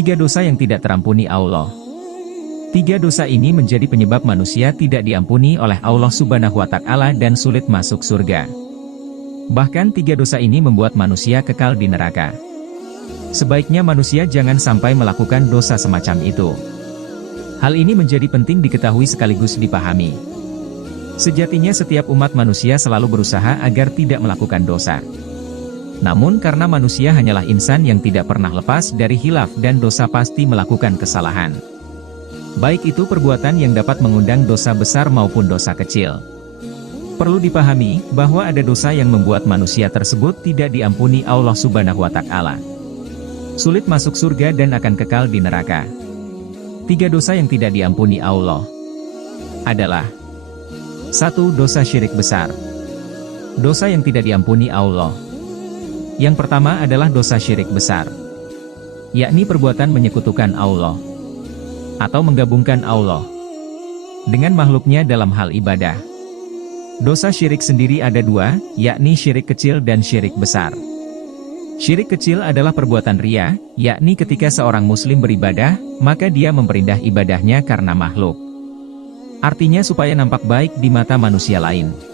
3 dosa yang tidak terampuni Allah. 3 dosa ini menjadi penyebab manusia tidak diampuni oleh Allah Subhanahu wa Ta'ala dan sulit masuk surga. Bahkan 3 dosa ini membuat manusia kekal di neraka. Sebaiknya manusia jangan sampai melakukan dosa semacam itu. Hal ini menjadi penting diketahui sekaligus dipahami. Sejatinya setiap umat manusia selalu berusaha agar tidak melakukan dosa. Namun karena manusia hanyalah insan yang tidak pernah lepas dari khilaf dan dosa pasti melakukan kesalahan. Baik itu perbuatan yang dapat mengundang dosa besar maupun dosa kecil. Perlu dipahami bahwa ada dosa yang membuat manusia tersebut tidak diampuni Allah Subhanahu wa Ta'ala. Sulit masuk surga dan akan kekal di neraka. 3 dosa yang tidak diampuni Allah adalah 1. Dosa syirik besar. Dosa yang tidak diampuni Allah. Yang pertama adalah dosa syirik besar, yakni perbuatan menyekutukan Allah atau menggabungkan Allah dengan makhluknya dalam hal ibadah. Dosa syirik sendiri ada 2, yakni syirik kecil dan syirik besar. Syirik kecil adalah perbuatan riya, yakni ketika seorang muslim beribadah, maka dia memperindah ibadahnya karena makhluk. Artinya supaya nampak baik di mata manusia lain.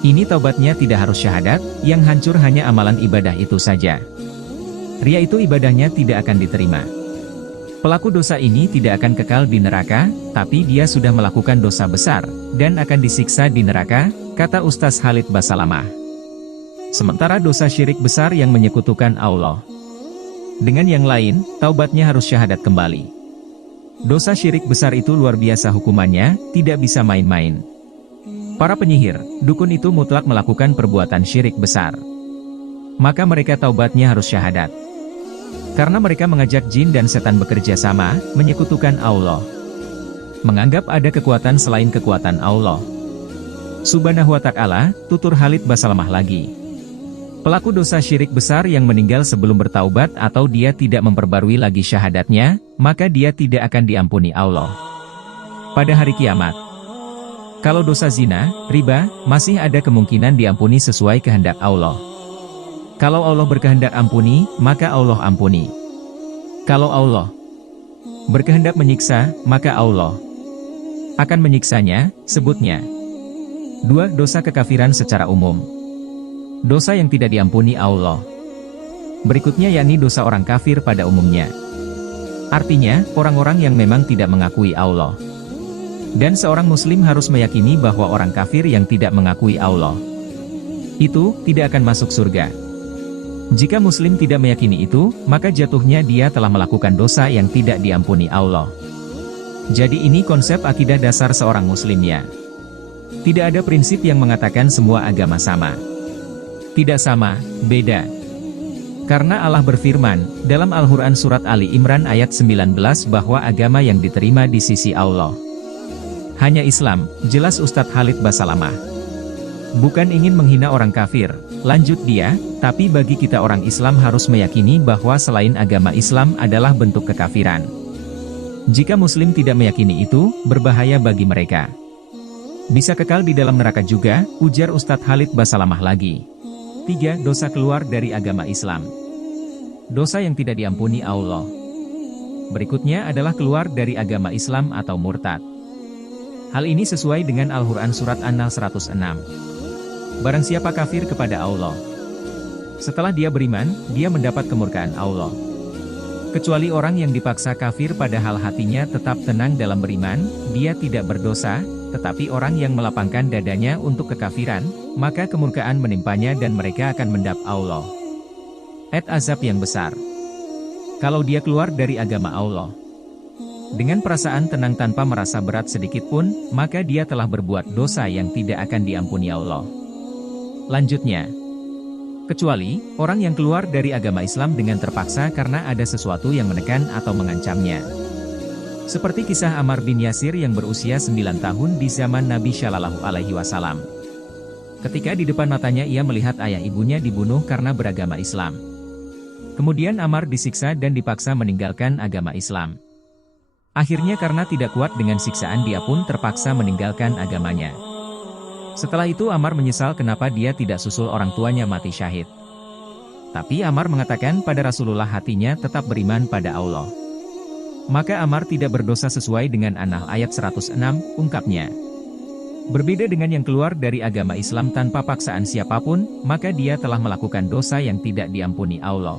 Ini taubatnya tidak harus syahadat, yang hancur hanya amalan ibadah itu saja. Riya itu ibadahnya tidak akan diterima. Pelaku dosa ini tidak akan kekal di neraka, tapi dia sudah melakukan dosa besar, dan akan disiksa di neraka, kata Ustaz Khalid Basalamah. Sementara dosa syirik besar yang menyekutukan Allah dengan yang lain, taubatnya harus syahadat kembali. Dosa syirik besar itu luar biasa hukumannya, tidak bisa main-main. Para penyihir, dukun itu mutlak melakukan perbuatan syirik besar. Maka mereka taubatnya harus syahadat. Karena mereka mengajak jin dan setan bekerja sama, menyekutukan Allah. Menganggap ada kekuatan selain kekuatan Allah Subhanahu wa Ta'ala, tutur Khalid Basalamah lagi. Pelaku dosa syirik besar yang meninggal sebelum bertaubat atau dia tidak memperbarui lagi syahadatnya, maka dia tidak akan diampuni Allah pada hari kiamat. Kalau dosa zina, riba, masih ada kemungkinan diampuni sesuai kehendak Allah. Kalau Allah berkehendak ampuni, maka Allah ampuni. Kalau Allah berkehendak menyiksa, maka Allah akan menyiksanya, sebutnya. 2. Dosa kekafiran secara umum. Dosa yang tidak diampuni Allah. Berikutnya yakni dosa orang kafir pada umumnya. Artinya, orang-orang yang memang tidak mengakui Allah. Dan seorang muslim harus meyakini bahwa orang kafir yang tidak mengakui Allah itu tidak akan masuk surga. Jika muslim tidak meyakini itu, maka jatuhnya dia telah melakukan dosa yang tidak diampuni Allah. Jadi ini konsep akidah dasar seorang muslim ya. Tidak ada prinsip yang mengatakan semua agama sama. Tidak sama, beda. Karena Allah berfirman dalam Al-Quran Surat Ali Imran ayat 19 bahwa agama yang diterima di sisi Allah hanya Islam, jelas Ustadz Khalid Basalamah. Bukan ingin menghina orang kafir, lanjut dia, tapi bagi kita orang Islam harus meyakini bahwa selain agama Islam adalah bentuk kekafiran. Jika muslim tidak meyakini itu, berbahaya bagi mereka. Bisa kekal di dalam neraka juga, ujar Ustadz Khalid Basalamah lagi. 3. Dosa keluar dari agama Islam. Dosa yang tidak diampuni Allah. Berikutnya adalah keluar dari agama Islam atau murtad. Hal ini sesuai dengan Al-Quran Surat An-Nahl 106. Barang siapa kafir kepada Allah, setelah dia beriman, dia mendapat kemurkaan Allah. Kecuali orang yang dipaksa kafir padahal hatinya tetap tenang dalam beriman, dia tidak berdosa, tetapi orang yang melapangkan dadanya untuk kekafiran, maka kemurkaan menimpanya dan mereka akan mendapat Allah azab yang besar. Kalau dia keluar dari agama Allah dengan perasaan tenang tanpa merasa berat sedikit pun, maka dia telah berbuat dosa yang tidak akan diampuni Allah. Lanjutnya, kecuali orang yang keluar dari agama Islam dengan terpaksa karena ada sesuatu yang menekan atau mengancamnya. Seperti kisah Ammar bin Yasir yang berusia 9 tahun di zaman Nabi Shallallahu Alaihi Wasallam. Ketika di depan matanya ia melihat ayah ibunya dibunuh karena beragama Islam. Kemudian Ammar disiksa dan dipaksa meninggalkan agama Islam. Akhirnya karena tidak kuat dengan siksaan dia pun terpaksa meninggalkan agamanya. Setelah itu Ammar menyesal kenapa dia tidak susul orang tuanya mati syahid. Tapi Ammar mengatakan pada Rasulullah hatinya tetap beriman pada Allah. Maka Ammar tidak berdosa sesuai dengan An-Nahl ayat 106, ungkapnya. Berbeda dengan yang keluar dari agama Islam tanpa paksaan siapapun, maka dia telah melakukan dosa yang tidak diampuni Allah.